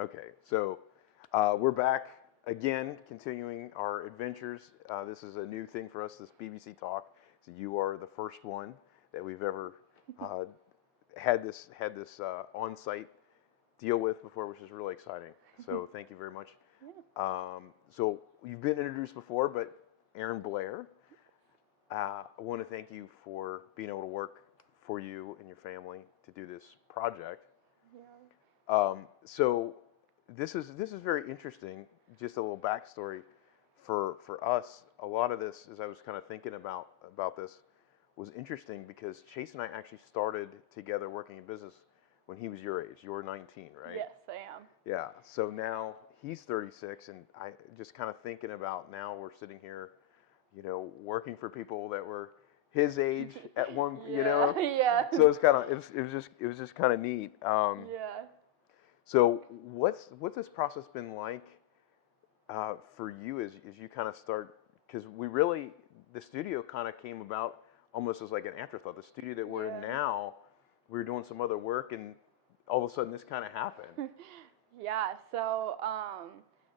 Okay, so we're back again, continuing our adventures. This is a new thing for us, this BBC Talk. So you are the first one that we've ever uh, had this on-site deal with before, which is really exciting. So thank you very much. So you've been introduced before, but Erin Blair, I want to thank you for being able to work for you and your family to do this project. So this is very interesting. Just a little backstory for us. A lot of this, as I was kind of thinking about this, was interesting because Chase and I actually started together working in business when he was your age. You were 19, right? Yes, I am. Yeah. So now he's 36, and I just kind of thinking about now we're sitting here, working for people that were his age at one, Yeah. So it's kind of it was just kind of neat. Yeah. So what's this process been like for you as you kind of start? Because the studio kind of came about almost as like an afterthought. The studio that we're in now, we were doing some other work, and all of a sudden this kind of happened. Yeah. So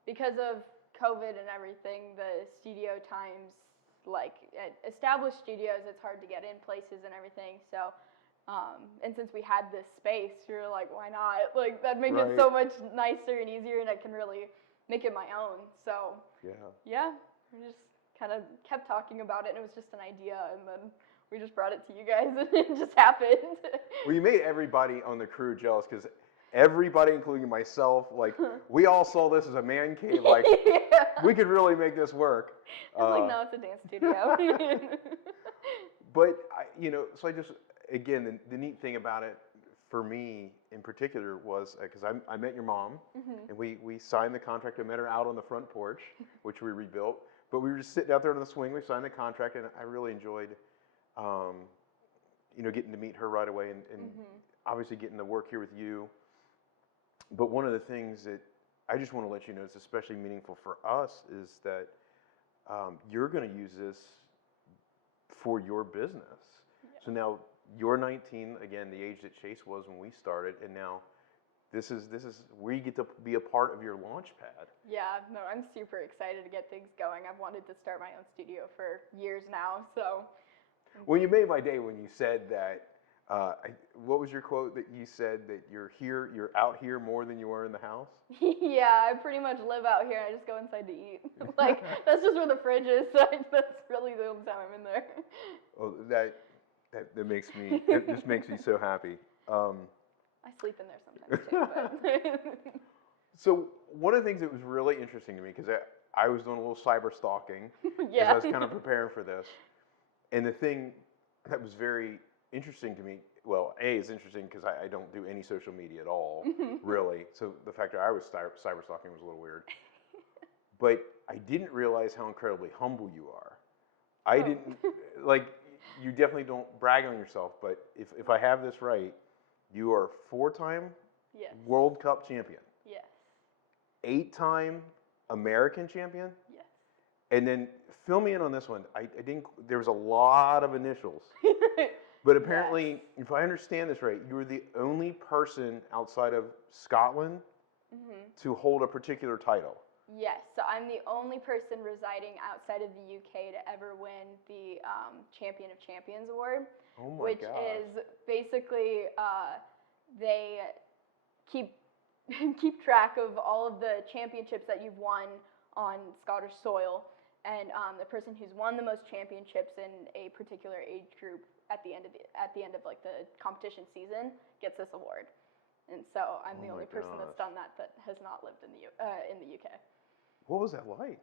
because of COVID and everything, the studio times, like at established studios, it's hard to get in places and everything. So. And since we had this space, we were like, why not? Like, that'd make it so much nicer and easier, and I can really make it my own. So, yeah, we just kind of kept talking about it, and it was just an idea, and then we just brought it to you guys, and it just happened. Well, you made everybody on the crew jealous, because everybody, including myself, like, we all saw this as a man cave, like, we could really make this work. It's like, no, it's a dance studio. But, so I just... Again, the neat thing about it for me in particular was because I met your mom, and we signed the contract. I met her out on the front porch, which we rebuilt. But we were just sitting out there on the swing. We signed the contract, and I really enjoyed, getting to meet her right away, and obviously getting to work here with you. But one of the things that I just want to let you know is especially meaningful for us is that you're going to use this for your business. Yeah. So now. You're 19, again, the age that Chase was when we started, and now this is where you get to be a part of your launch pad. Yeah, no, I'm super excited to get things going. I've wanted to start my own studio for years now, so. Well, you made my day when you said that, what was your quote that you said that you're out here more than you are in the house? Yeah, I pretty much live out here. I just go inside to eat. Like, that's just where the fridge is, so that's really the only time I'm in there. Oh, that just makes me so happy. I sleep in there sometimes too. But. So one of the things that was really interesting to me, because I was doing a little cyber stalking as I was kind of preparing for this, and the thing that was very interesting to me, well, it's interesting because I don't do any social media at all, really. So the fact that I was cyber stalking was a little weird. But I didn't realize how incredibly humble you are. I didn't, like... You definitely don't brag on yourself, but if I have this right, you are 4-time World Cup champion. Yes. 8-time American champion. Yes. And then fill me in on this one. I didn't. There was a lot of initials, but apparently, if I understand this right, you were the only person outside of Scotland to hold a particular title. Yes, so I'm the only person residing outside of the UK to ever win the Champion of Champions award, which is basically they keep track of all of the championships that you've won on Scottish soil, and the person who's won the most championships in a particular age group at the end of like the competition season gets this award. And so I'm the only person that's done that has not lived in the UK. What was that like?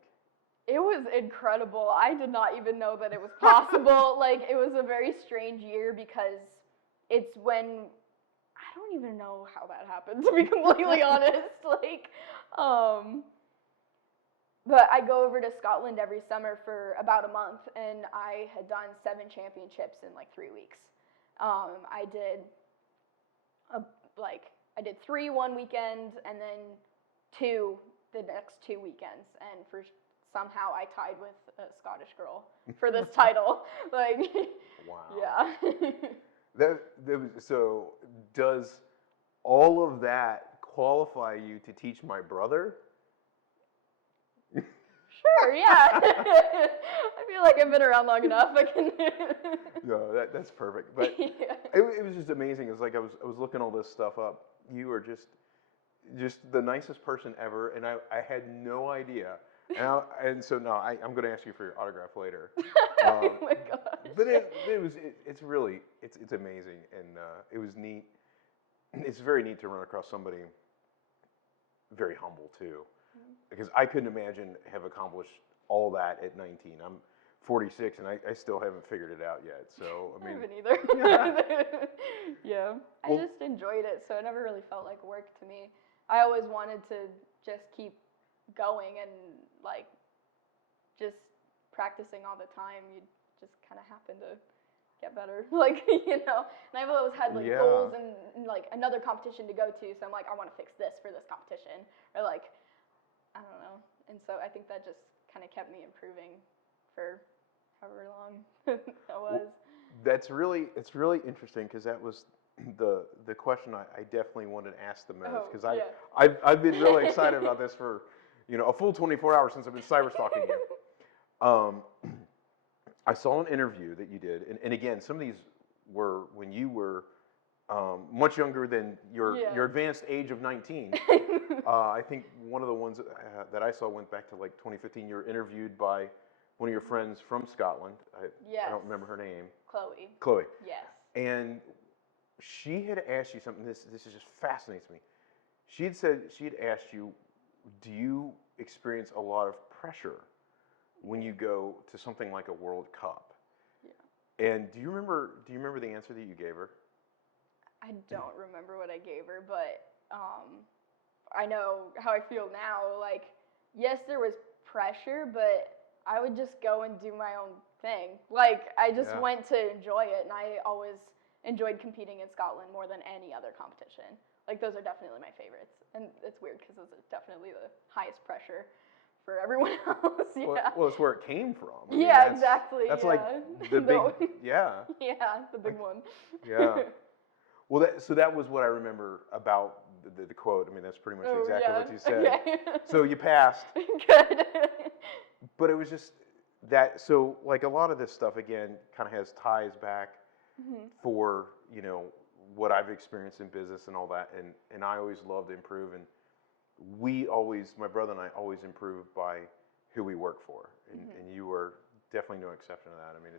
It was incredible. I did not even know that it was possible. Like, it was a very strange year because it's when, I don't even know how that happened, to be completely honest. Like, but I go over to Scotland every summer for about a month, and I had done 7 championships in like 3 weeks. I did 3 one weekend, and then 2 the next 2 weekends, and somehow I tied with a Scottish girl for this title. Like, wow. Yeah. So does all of that qualify you to teach my brother? Sure, yeah. I feel like I've been around long enough. I can. No, that's perfect. But yeah. it was just amazing. It's like I was looking all this stuff up. You are just the nicest person ever, and I had no idea. And so no, I'm going to ask you for your autograph later. Oh my gosh. But it's really amazing, and it was neat. It's very neat to run across somebody very humble too, because I couldn't imagine have accomplished all that at 19. I'm 46 and I still haven't figured it out yet. So I mean, I haven't either. Yeah, I just enjoyed it, so it never really felt like work to me. I always wanted to just keep going and like just practicing all the time. You just kind of happen to get better, like and I've always had like goals and like another competition to go to. So I'm like, I want to fix this for this competition, or like I don't know. And so I think that just kind of kept me improving for however long that was. It's really interesting because that was the question I definitely wanted to ask the most, because I've been really excited about this for a full 24 hours since I've been cyber stalking you. I saw an interview that you did, and again, some of these were when you were much younger than your advanced age of 19. I think one of the ones that I saw went back to like 2015. You were interviewed by one of your friends from Scotland. I don't remember her name. Chloe. Yes. And she had asked you something. This just fascinates me. She had said she'd asked you, do you experience a lot of pressure when you go to something like a World Cup? Yeah. And do you remember the answer that you gave her? I don't remember what I gave her, but I know how I feel now. Like, yes, there was pressure, but I would just go and do my own thing. Like, I just went to enjoy it, and I always enjoyed competing in Scotland more than any other competition. Like, those are definitely my favorites. And it's weird because those are definitely the highest pressure for everyone else. Yeah. Well, it's where it came from. I mean, exactly. That's like the big, Yeah, the big one. Yeah. Well, so that was what I remember about the quote. I mean, that's pretty much exactly what you said. Okay. So you passed. Good. But it was just that, so like a lot of this stuff, again, kind of has ties back for, what I've experienced in business and all that. And I always love to improve. And my brother and I always improve by who we work for. And you are definitely no exception to that. I mean,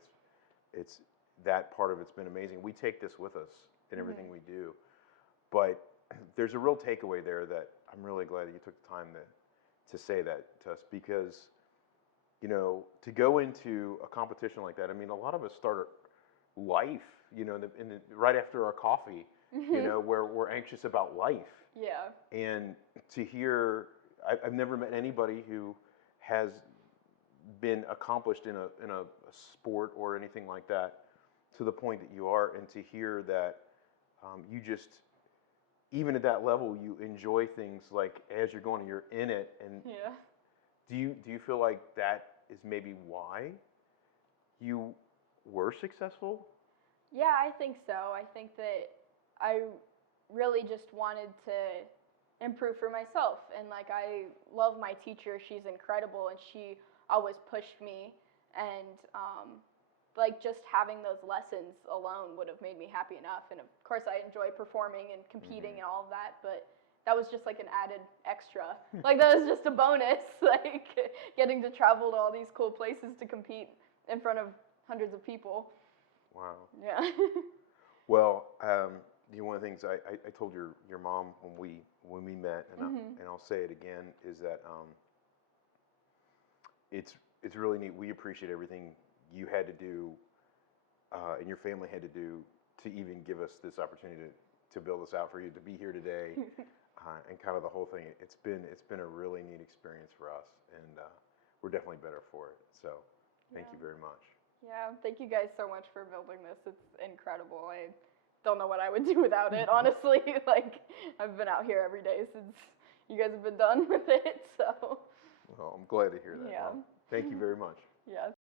it's that part of it's been amazing. We take this with us in everything we do. But there's a real takeaway there that I'm really glad that you took the time to say that to us, because, to go into a competition like that, I mean, a lot of us start life, right after our coffee, where we're anxious about life. Yeah. And to hear, I've never met anybody who has been accomplished in a sport or anything like that to the point that you are, and to hear that you just, even at that level, you enjoy things like as you're going, you're in it. And do you feel like that is maybe why you were successful? Yeah, I think so. I think that I really just wanted to improve for myself. And like, I love my teacher. She's incredible, and she always pushed me. And like, just having those lessons alone would have made me happy enough. And of course, I enjoy performing and competing and all of that, but that was just like an added extra. Like, that was just a bonus, like getting to travel to all these cool places to compete in front of hundreds of people. Wow. Yeah. Well, one of the things I told your mom when we met, and I'll say it again, is that it's really neat. We appreciate everything you had to do, and your family had to do to even give us this opportunity to build this out for you, to be here today, and kind of the whole thing. It's been a really neat experience for us, and we're definitely better for it. So thank you very much. Yeah, thank you guys so much for building this. It's incredible. I don't know what I would do without it, honestly. Like, I've been out here every day since you guys have been done with it, so. Well, I'm glad to hear that. Yeah. Well, thank you very much. Yeah.